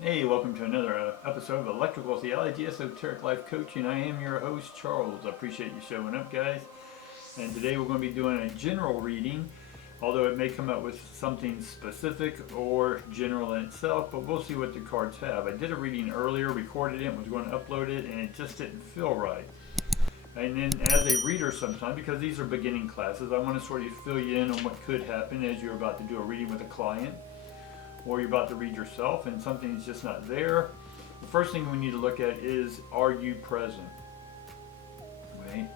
Hey, welcome to another episode of Electrical Theology, Esoteric Life Coaching. I am your host, Charles. I appreciate you showing up, guys. And today we're going to be doing a general reading, although it may come up with something specific or general in itself, but we'll see what the cards have. I did a reading earlier, recorded it, was going to upload it, and it just didn't feel right. And then as a reader sometimes, because these are beginning classes, I want to sort of fill you in on what could happen as you're about to do a reading with a client, or you're about to read yourself and something's just not there. The first thing we need to look at is, are you present? Right?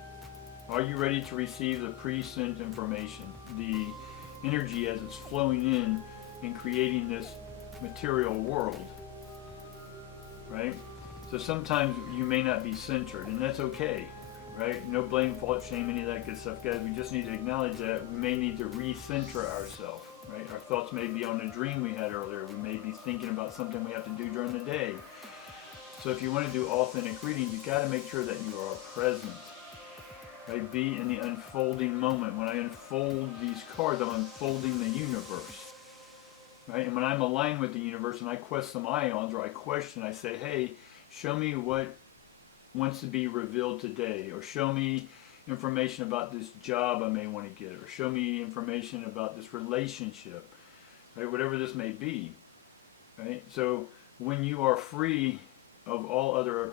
Are you ready to receive the pre-sent information, the energy as it's flowing in creating this material world? Right? So sometimes you may not be centered, and that's okay. Right? No blame, fault, shame, any of that good stuff, guys. We just need to acknowledge that we may need to recenter ourselves. Right? Our thoughts may be on a dream we had earlier. We may be thinking about something we have to do during the day. So if you want to do authentic reading, you got to make sure that you are present. Right? Be in the unfolding moment. When I unfold these cards, I'm unfolding the universe. Right? And when I'm aligned with the universe and I quest some ions, or I question, I say, hey, show me what wants to be revealed today, or show me information about this job I may want to get, or show me information about this relationship, right? Whatever this may be, right? So when you are free of all other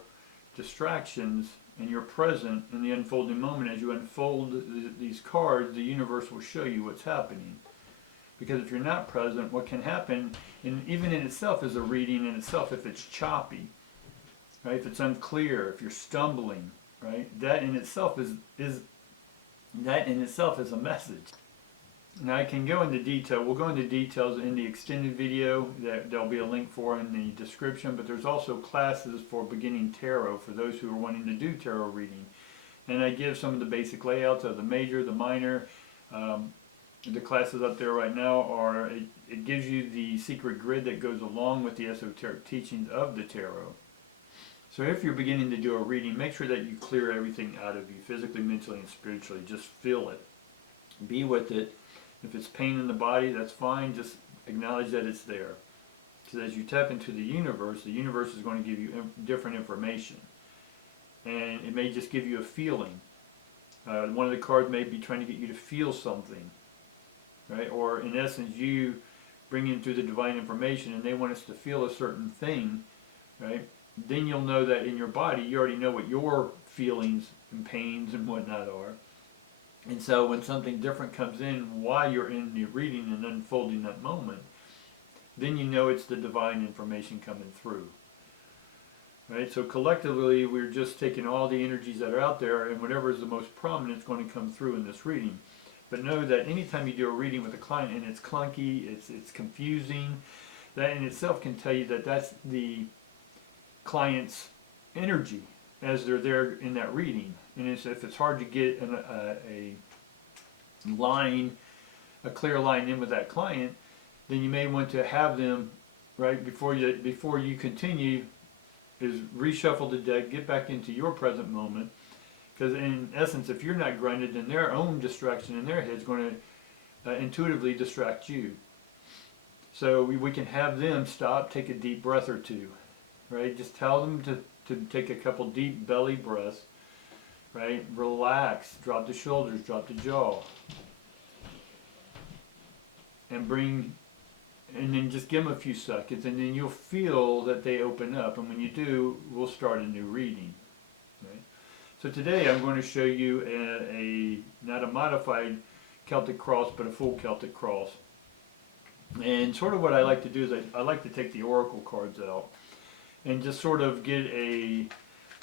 distractions and you're present in the unfolding moment, as you unfold these cards, the universe will show you what's happening. Because if you're not present, what can happen, and even in itself is a reading in itself, if it's choppy, right? If it's unclear, if you're stumbling, right? That in itself is a message. Now I can go into detail. We'll go into details in the extended video that there'll be a link for in the description, but there's also classes for beginning tarot for those who are wanting to do tarot reading. And I give some of the basic layouts of the major, the minor. The classes up there right now are, it gives you the secret grid that goes along with the esoteric teachings of the tarot. So if you're beginning to do a reading, make sure that you clear everything out of you, physically, mentally, and spiritually. Just feel it. Be with it. If it's pain in the body, that's fine. Just acknowledge that it's there. So as you tap into the universe is going to give you different information. And it may just give you a feeling. One of the cards may be trying to get you to feel something. Right? Or in essence, you bring in through the divine information and they want us to feel a certain thing. Right? Then you'll know that in your body, you already know what your feelings and pains and whatnot are. And so when something different comes in while you're in the reading and unfolding that moment, then you know it's the divine information coming through. Right? So collectively, we're just taking all the energies that are out there, and whatever is the most prominent is going to come through in this reading. But know that anytime you do a reading with a client and it's clunky, it's confusing, that in itself can tell you that that's the client's energy as they're there in that reading. And if it's hard to get a clear line in with that client, then you may want to have them, right, before you continue, is reshuffle the deck, get back into your present moment. Because in essence, if you're not grounded, then their own distraction in their head is going to intuitively distract you. So we can have them stop, take a deep breath or two. Right? Just tell them to take a couple deep belly breaths, right? Relax, drop the shoulders, drop the jaw. And then just give them a few seconds, and then you'll feel that they open up, and when you do, we'll start a new reading. Right? So today I'm going to show you not a modified Celtic cross, but a full Celtic cross. And sort of what I like to do is I like to take the oracle cards out and just sort of get a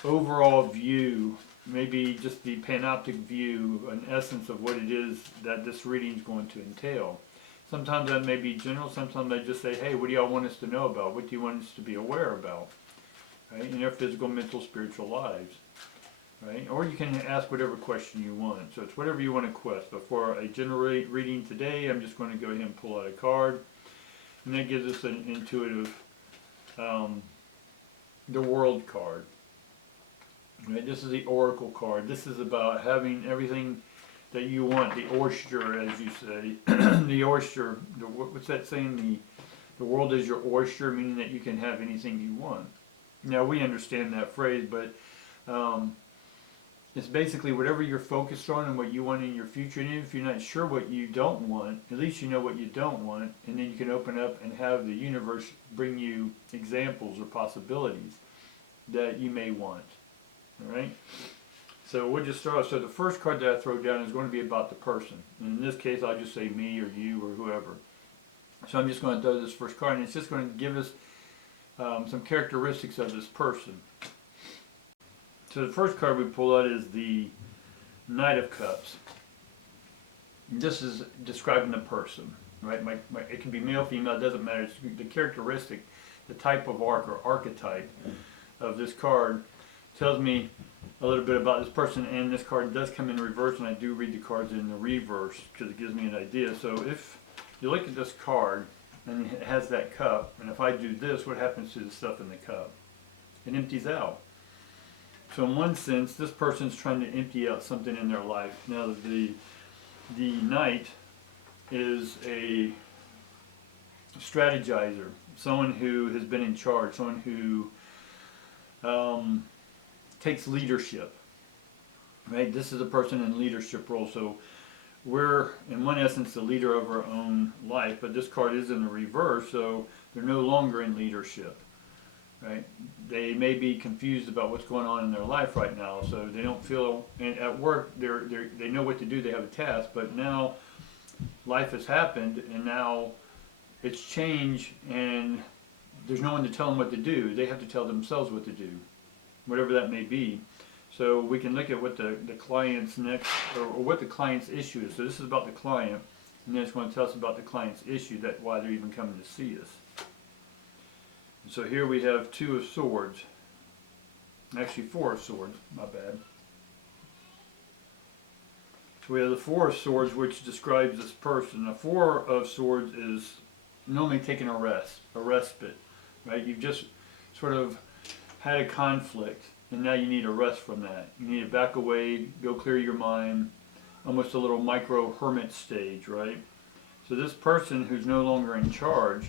overall view, maybe just the panoptic view, an essence of what it is that this reading is going to entail. Sometimes that may be general, sometimes I just say, hey, what do y'all want us to know about? What do you want us to be aware about? Right? In their physical, mental, spiritual lives. Right? Or you can ask whatever question you want. So it's whatever you want to quest. But for a general reading today, I'm just going to go ahead and pull out a card. And that gives us an intuitive the world card. Right? This is the oracle card. This is about having everything that you want, the oyster, as you say. The oyster, what's that saying? The world is your oyster, meaning that you can have anything you want. Now, we understand that phrase, but it's basically whatever you're focused on and what you want in your future. And even if you're not sure what you don't want, at least you know what you don't want, and then you can open up and have the universe bring you examples or possibilities that you may want. All right? So we'll just start off. So the first card that I throw down is going to be about the person. And in this case, I'll just say me or you or whoever. So I'm just going to throw this first card, and it's just going to give us some characteristics of this person. So the first card we pull out is the Knight of Cups. And this is describing the person, right? It can be male, female, it doesn't matter. It's the characteristic, the type of arc or archetype of this card tells me a little bit about this person. And this card does come in reverse, and I do read the cards in the reverse because it gives me an idea. So if you look at this card and it has that cup, and if I do this, what happens to the stuff in the cup? It empties out. So in one sense, this person's trying to empty out something in their life. Now the Knight is a strategizer, someone who has been in charge, someone who takes leadership. Right? This is a person in leadership role. So we're, in one essence, the leader of our own life, but this card is in the reverse, so they're no longer in leadership. Right? They may be confused about what's going on in their life right now, so they don't feel, and at work they know what to do, they have a task, but now life has happened, and now it's changed, and there's no one to tell them what to do. They have to tell themselves what to do, whatever that may be. So we can look at what the client's next, or what the client's issue is. So this is about the client, and then it's going to tell us about the client's issue, that why they're even coming to see us. So here we have Two of Swords. Actually, Four of Swords, my bad. So we have the Four of Swords, which describes this person. The Four of Swords is normally taking a respite, right? You've just sort of had a conflict, and now you need a rest from that. You need to back away, go clear your mind, almost a little micro hermit stage, right? So this person who's no longer in charge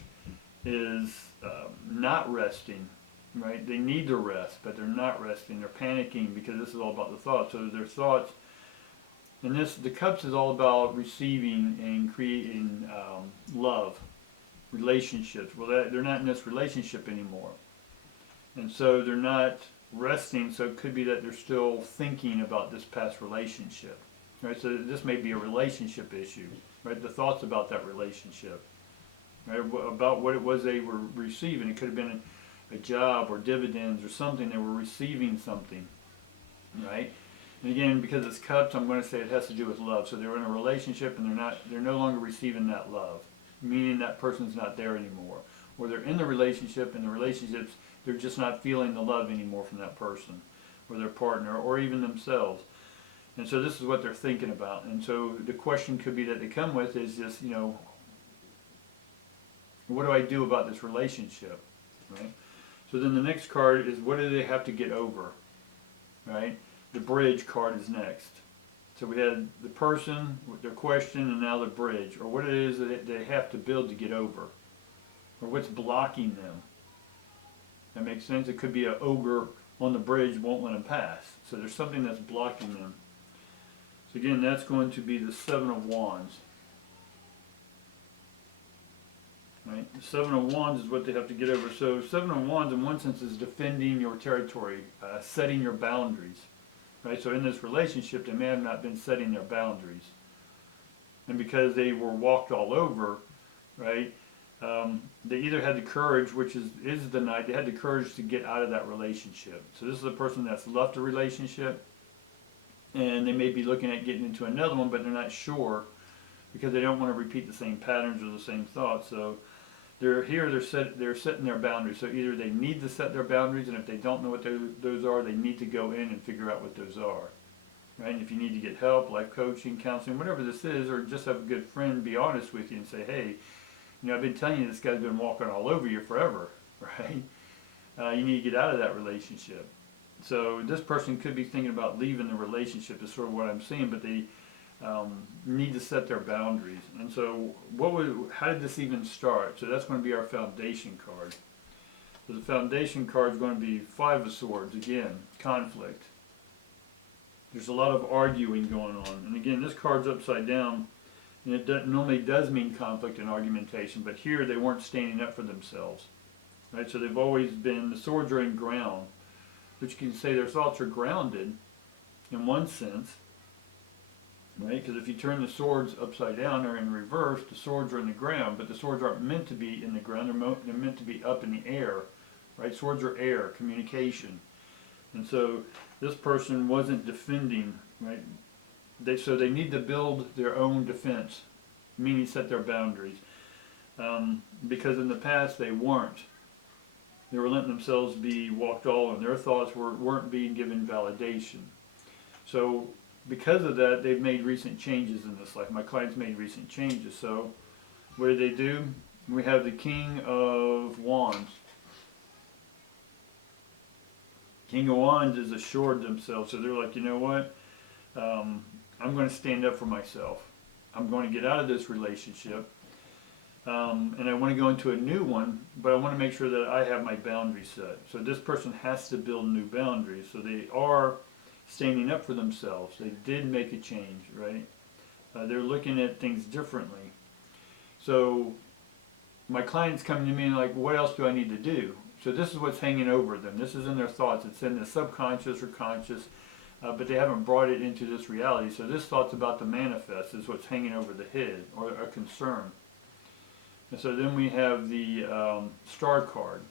is not resting, right? They need to rest, but they're not resting. They're panicking because this is all about the thoughts. So their thoughts, and the Cups is all about receiving and creating love, relationships. Well, they're not in this relationship anymore, and so they're not resting. So it could be that they're still thinking about this past relationship, right? So this may be a relationship issue, right? The thoughts about that relationship. Right, about what it was they were receiving. It could have been a job or dividends or something. They were receiving something, right? And again, because it's Cups, I'm going to say it has to do with love. So they're in a relationship and they're no longer receiving that love, meaning that person's not there anymore. Or they're in the relationship, and the relationships, they're just not feeling the love anymore from that person or their partner or even themselves. And so this is what they're thinking about. And so the question could be that they come with is just, what do I do about this relationship, right? So then the next card is, what do they have to get over, right? The Bridge card is next. So we had the person with their question, and now the bridge, or what it is that they have to build to get over, or what's blocking them. That makes sense? It could be an ogre on the bridge won't let them pass. So there's something that's blocking them. So again, that's going to be the Seven of Wands. Right? The Seven of Wands is what they have to get over. So Seven of Wands in one sense is defending your territory, setting your boundaries. Right? So in this relationship, they may have not been setting their boundaries. And because they were walked all over, right, they either had the courage, which is the Knight, they had the courage to get out of that relationship. So this is a person that's left a relationship, and they may be looking at getting into another one, but they're not sure because they don't want to repeat the same patterns or the same thoughts. So they're setting their boundaries. So either they need to set their boundaries, and if they don't know what those are, they need to go in and figure out what those are. Right? And if you need to get help, life coaching, counseling, whatever this is, or just have a good friend be honest with you and say, hey, I've been telling you this guy's been walking all over you forever, right? You need to get out of that relationship. So this person could be thinking about leaving the relationship is sort of what I'm seeing, but need to set their boundaries. And so how did this even start? So that's going to be our foundation card. So the foundation card is going to be Five of Swords, again, conflict. There's a lot of arguing going on. And again, this card's upside down, and it normally does mean conflict and argumentation, but here they weren't standing up for themselves. Right? So they've always been, the swords are in ground, which you can say their thoughts are grounded in one sense, right? Because if you turn the swords upside down or in reverse, the swords are in the ground, but the swords aren't meant to be in the ground, they're meant to be up in the air, right? Swords are air, communication. And so this person wasn't defending, right? So they need to build their own defense, meaning set their boundaries. Because in the past they weren't. They were letting themselves be walked all, and their thoughts weren't being given validation. So because of that, they've made recent changes in this life. My clients made recent changes. So what do? We have the King of Wands. King of Wands is assured themselves. So they're like, you know what? I'm going to stand up for myself. I'm going to get out of this relationship. And I want to go into a new one, but I want to make sure that I have my boundaries set. So this person has to build new boundaries. So they are standing up for themselves. They did make a change, right? They're looking at things differently. So my clients come to me and like, what else do I need to do? So this is what's hanging over them. This is in their thoughts. It's in the subconscious or conscious, but they haven't brought it into this reality. So this thought's about to manifest is what's hanging over the head, or a concern. And so then we have the star card.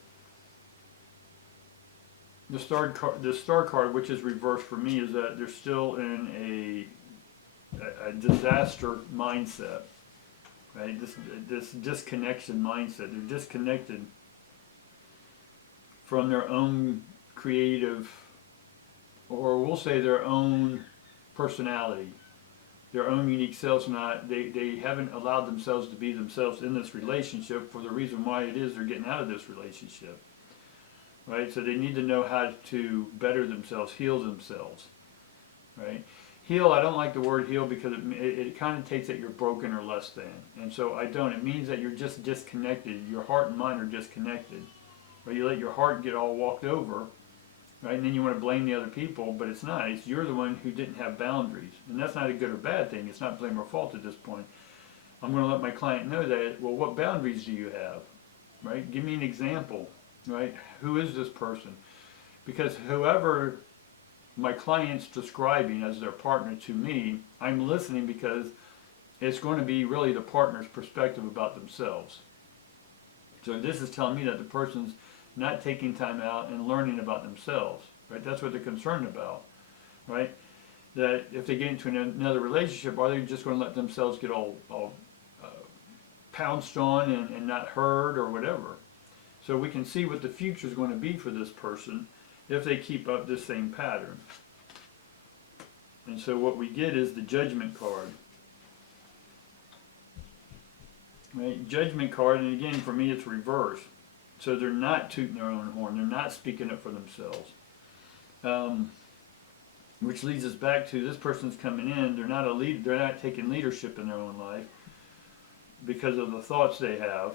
The star card, which is reversed for me, is that they're still in a disaster mindset, right? This disconnection mindset. They're disconnected from their own creative, or we'll say their own personality, their own unique selves. They haven't allowed themselves to be themselves in this relationship for the reason why it is they're getting out of this relationship. Right? So they need to know how to better themselves, heal themselves. Right? Heal, I don't like the word heal because it connotates that you're broken or less than. And so I don't. It means that you're just disconnected. Your heart and mind are disconnected. Right? You let your heart get all walked over, right? And then you want to blame the other people, but it's not. It's you're the one who didn't have boundaries. And that's not a good or bad thing. It's not blame or fault at this point. I'm going to let my client know that, well, what boundaries do you have? Right? Give me an example. Right? Who is this person? Because whoever my client's describing as their partner to me, I'm listening because it's going to be really the partner's perspective about themselves. So this is telling me that the person's not taking time out and learning about themselves. Right? That's what they're concerned about. Right? That if they get into another relationship, are they just going to let themselves get all pounced on and not heard or whatever? So we can see what the future is going to be for this person if they keep up this same pattern. And so what we get is the Judgment card. Right? Judgment card, and again, for me it's reversed. So they're not tooting their own horn. They're not speaking up for themselves. Which leads us back to this person's coming in. They're not a lead. They're not taking leadership in their own life because of the thoughts they have.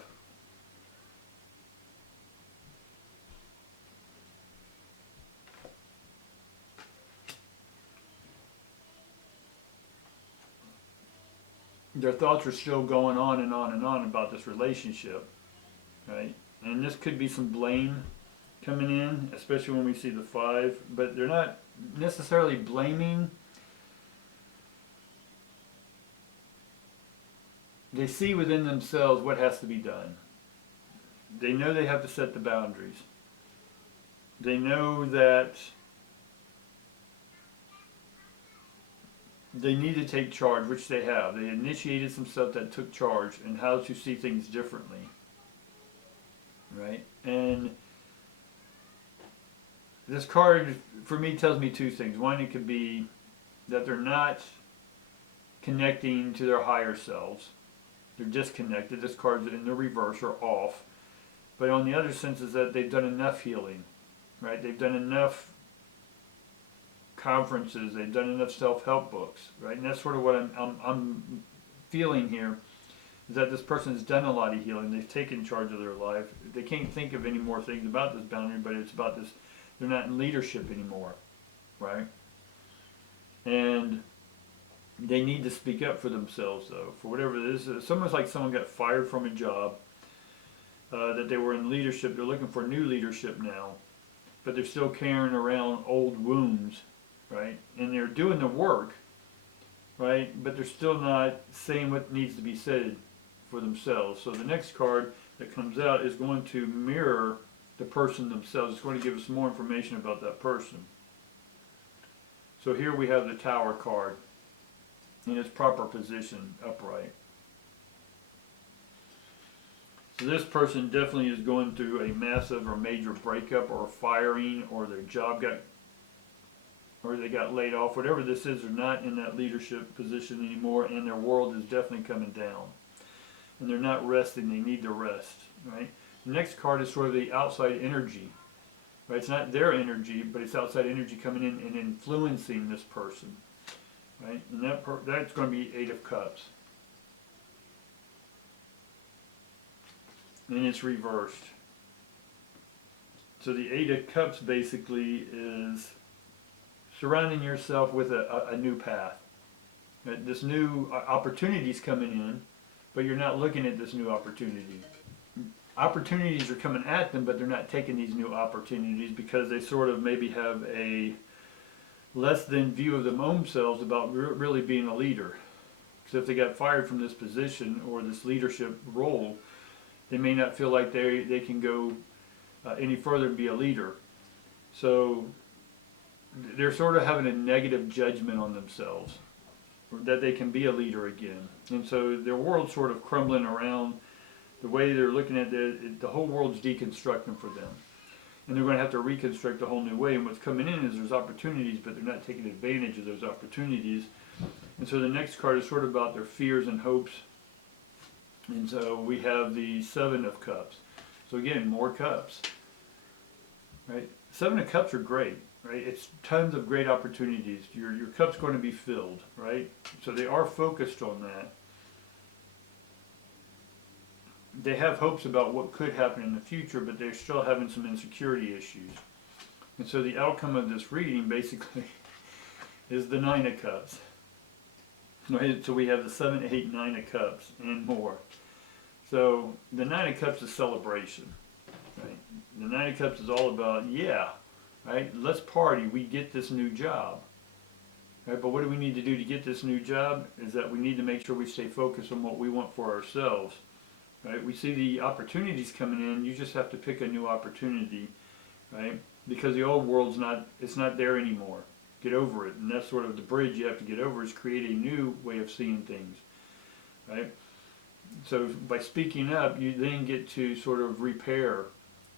Their thoughts are still going on and on and on about this relationship, right? And this could be some blame coming in, especially when we see the 5, but they're not necessarily blaming. They see within themselves what has to be done. They know they have to set the boundaries. They know that they need to take charge, which they have. They initiated some stuff that took charge and how to see things differently. Right? And this card, for me, tells me 2 things. One, it could be that they're not connecting to their higher selves. They're disconnected. This card's in the reverse or off. But on the other sense is that they've done enough healing. Right? They've done enough conferences, they've done enough self-help books, right? And that's sort of what I'm feeling here, is that this person's done a lot of healing. They've taken charge of their life. They can't think of any more things about this boundary, but it's about this. They're not in leadership anymore, right? And they need to speak up for themselves, though, for whatever it is. It's almost like someone got fired from a job, that they were in leadership. They're looking for new leadership now, but they're still carrying around old wounds, right? And they're doing the work, right? But they're still not saying what needs to be said for themselves. So the next card that comes out is going to mirror the person themselves. It's going to give us more information about that person. So here we have the Tower card in its proper position, upright. So this person definitely is going through a massive or major breakup or firing, or their job got, or they got laid off. Whatever this is, they're not in that leadership position anymore, and their world is definitely coming down. And they're not resting, they need to rest, right? The next card is sort of the outside energy, right? It's not their energy, but it's outside energy coming in and influencing this person, right? And that's going to be Eight of Cups. And it's reversed. So the Eight of Cups basically is surrounding yourself with a new path. This new opportunity's coming in, but you're not looking at this new opportunity. Opportunities are coming at them, but they're not taking these new opportunities because they sort of maybe have a less than view of their own selves about really being a leader. Because if they got fired from this position or this leadership role, they may not feel like they can go any further and be a leader. So they're sort of having a negative judgment on themselves, that they can be a leader again. And so their world's sort of crumbling around. The way they're looking at it, the whole world's deconstructing for them. And they're going to have to reconstruct a whole new way. And what's coming in is there's opportunities, but they're not taking advantage of those opportunities. And so the next card is sort of about their fears and hopes. And so we have the Seven of Cups. So again, more cups, right? Seven of Cups are great, right? It's tons of great opportunities. Your cup's going to be filled, right? So they are focused on that. They have hopes about what could happen in the future, but they're still having some insecurity issues. And so the outcome of this reading basically is the Nine of Cups. So we have the 7, 8, 9 of Cups and more. So the Nine of Cups is celebration, right? The Nine of Cups is all about, yeah, right? Let's party. We get this new job. Right? But what do we need to do to get this new job? Is that we need to make sure we stay focused on what we want for ourselves. Right? We see the opportunities coming in. You just have to pick a new opportunity, right? Because the old world's it's not there anymore. Get over it. And that's sort of the bridge you have to get over, is create a new way of seeing things, right? So by speaking up, you then get to sort of repair,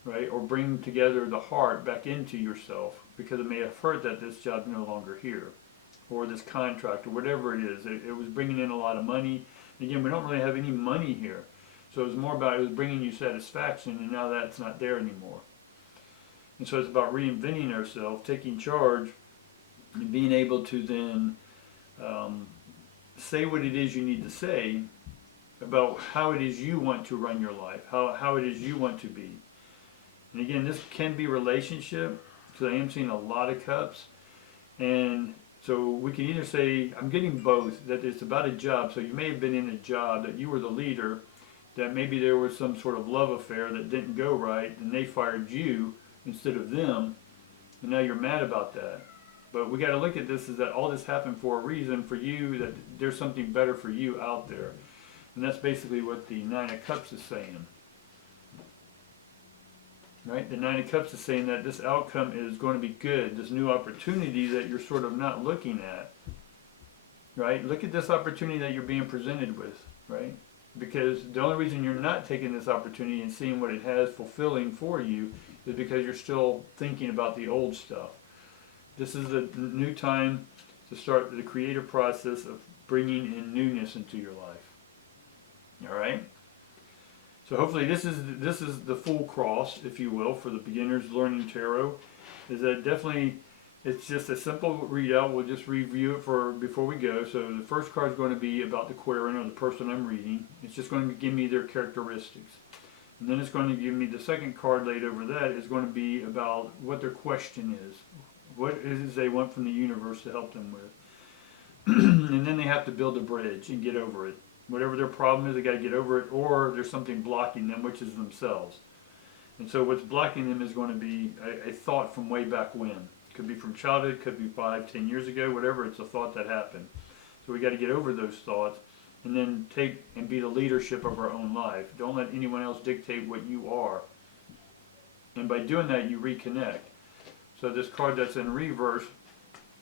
right? Or bring together the heart back into yourself, because it may have hurt that this job's no longer here, or this contract, or whatever it is. It was bringing in a lot of money. Again, we don't really have any money here. So it was more about, it was bringing you satisfaction, and now that's not there anymore. And so it's about reinventing ourselves, taking charge, and being able to then say what it is you need to say about how it is you want to run your life, how it is you want to be. And again, this can be relationship, because I am seeing a lot of cups. And so we can either say, I'm getting both, that it's about a job. So you may have been in a job that you were the leader, that maybe there was some sort of love affair that didn't go right, and they fired you instead of them, and now you're mad about that. But we got to look at this as that all this happened for a reason, for you, that there's something better for you out there. And that's basically what the Nine of Cups is saying. Right? The Nine of Cups is saying that this outcome is going to be good, this new opportunity that you're sort of not looking at. Right? Look at this opportunity that you're being presented with, right? Because the only reason you're not taking this opportunity and seeing what it has fulfilling for you is because you're still thinking about the old stuff. This is the new time to start the creative process of bringing in newness into your life. All right? So hopefully this is the full cross, if you will, for the beginners learning tarot. Is that definitely It's just a simple readout. We'll just review it before we go. So the first card is going to be about the querent or the person I'm reading. It's just going to give me their characteristics. And then it's going to give me the second card laid over that is going to be about what their question is. What is it they want from the universe to help them with. And then they have to build a bridge and get over it. Whatever their problem is, they got to get over it, or there's something blocking them, which is themselves. And so what's blocking them is going to be a thought from way back when. Could be from childhood, could be 5, 10 years ago, whatever. It's a thought that happened. So we got to get over those thoughts and then take and be the leadership of our own life. Don't let anyone else dictate what you are. And by doing that, you reconnect. So this card that's in reverse,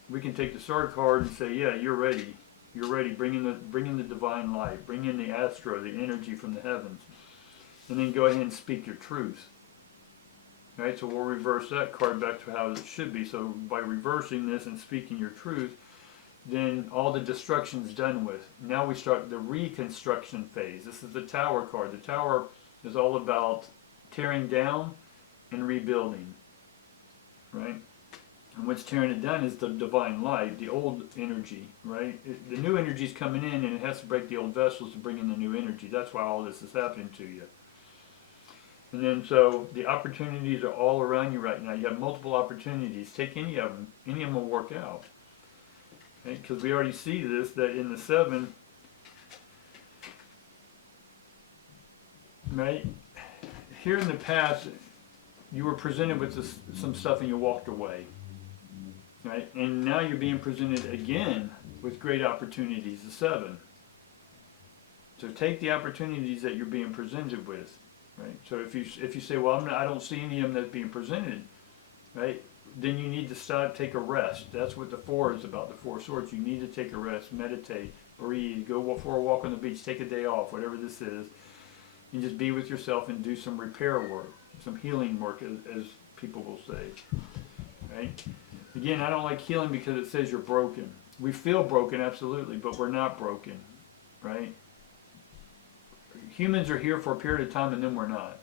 we can take the sword card and say, yeah, you're ready. You're ready. Bring in the divine light. Bring in the astro, the energy from the heavens. And then go ahead and speak your truth. Right, so we'll reverse that card back to how it should be. So by reversing this and speaking your truth, then all the destruction's done with. Now we start the reconstruction phase. This is the Tower card. The Tower is all about tearing down and rebuilding. Right? And what's tearing it down is the divine light, the old energy, right? The new energy is coming in, and it has to break the old vessels to bring in the new energy. That's why all this is happening to you. And then so the opportunities are all around you right now. You have multiple opportunities. Take any of them. Any of them will work out. Because we already see this, that in the 7, right? Here in the past, you were presented with some stuff and you walked away. Right? And now you're being presented again with great opportunities, the 7. So take the opportunities that you're being presented with. Right. So if you say, well, I don't see any of them that's being presented, right? Then you need to stop, take a rest. That's what the 4 is about. The 4 swords. You need to take a rest, meditate, breathe, go for a walk on the beach, take a day off, whatever this is, and just be with yourself and do some repair work, some healing work, as people will say. Right. Again, I don't like healing because it says you're broken. We feel broken, absolutely, but we're not broken, right? Humans are here for a period of time and then we're not.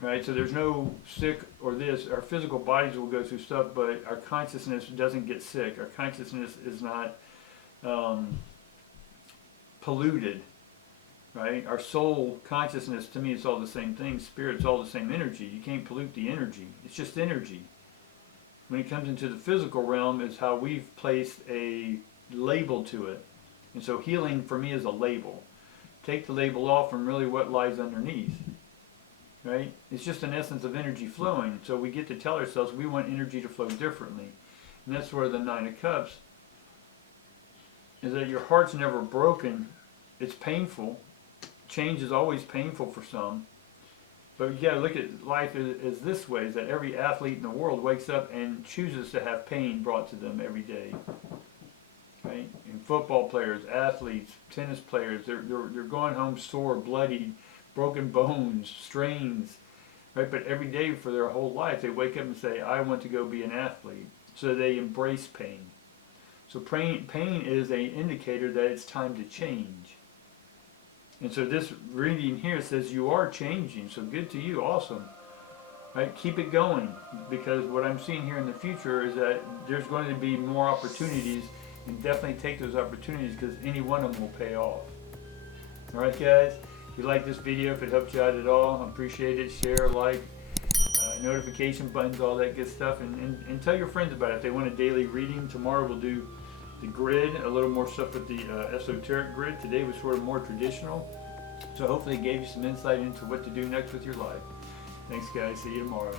Right? So there's no sick or this. Our physical bodies will go through stuff, but our consciousness doesn't get sick. Our consciousness is not polluted. Right? Our soul consciousness, to me, it's all the same thing. Spirit's all the same energy. You can't pollute the energy. It's just energy. When it comes into the physical realm, is how we've placed a label to it. And so healing for me is a label. Take the label off and really what lies underneath, right? It's just an essence of energy flowing. So we get to tell ourselves we want energy to flow differently. And that's where the 9 of Cups is, that your heart's never broken. It's painful. Change is always painful for some. But you got to look at life as this way, is that every athlete in the world wakes up and chooses to have pain brought to them every day. Right? And football players, athletes, tennis players, they're going home sore, bloody, broken bones, strains, right? But every day for their whole life, they wake up and say, I want to go be an athlete. So they embrace pain. So pain is an indicator that it's time to change. And so this reading here says you are changing. So good to you, awesome. Right? Keep it going, because what I'm seeing here in the future is that there's going to be more opportunities. And definitely take those opportunities, because any one of them will pay off. Alright guys, if you like this video, if it helped you out at all, I appreciate it. Share, like, notification buttons, all that good stuff. And tell your friends about it. If they want a daily reading, tomorrow we'll do the grid, a little more stuff with the esoteric grid. Today was sort of more traditional. So hopefully it gave you some insight into what to do next with your life. Thanks guys, see you tomorrow.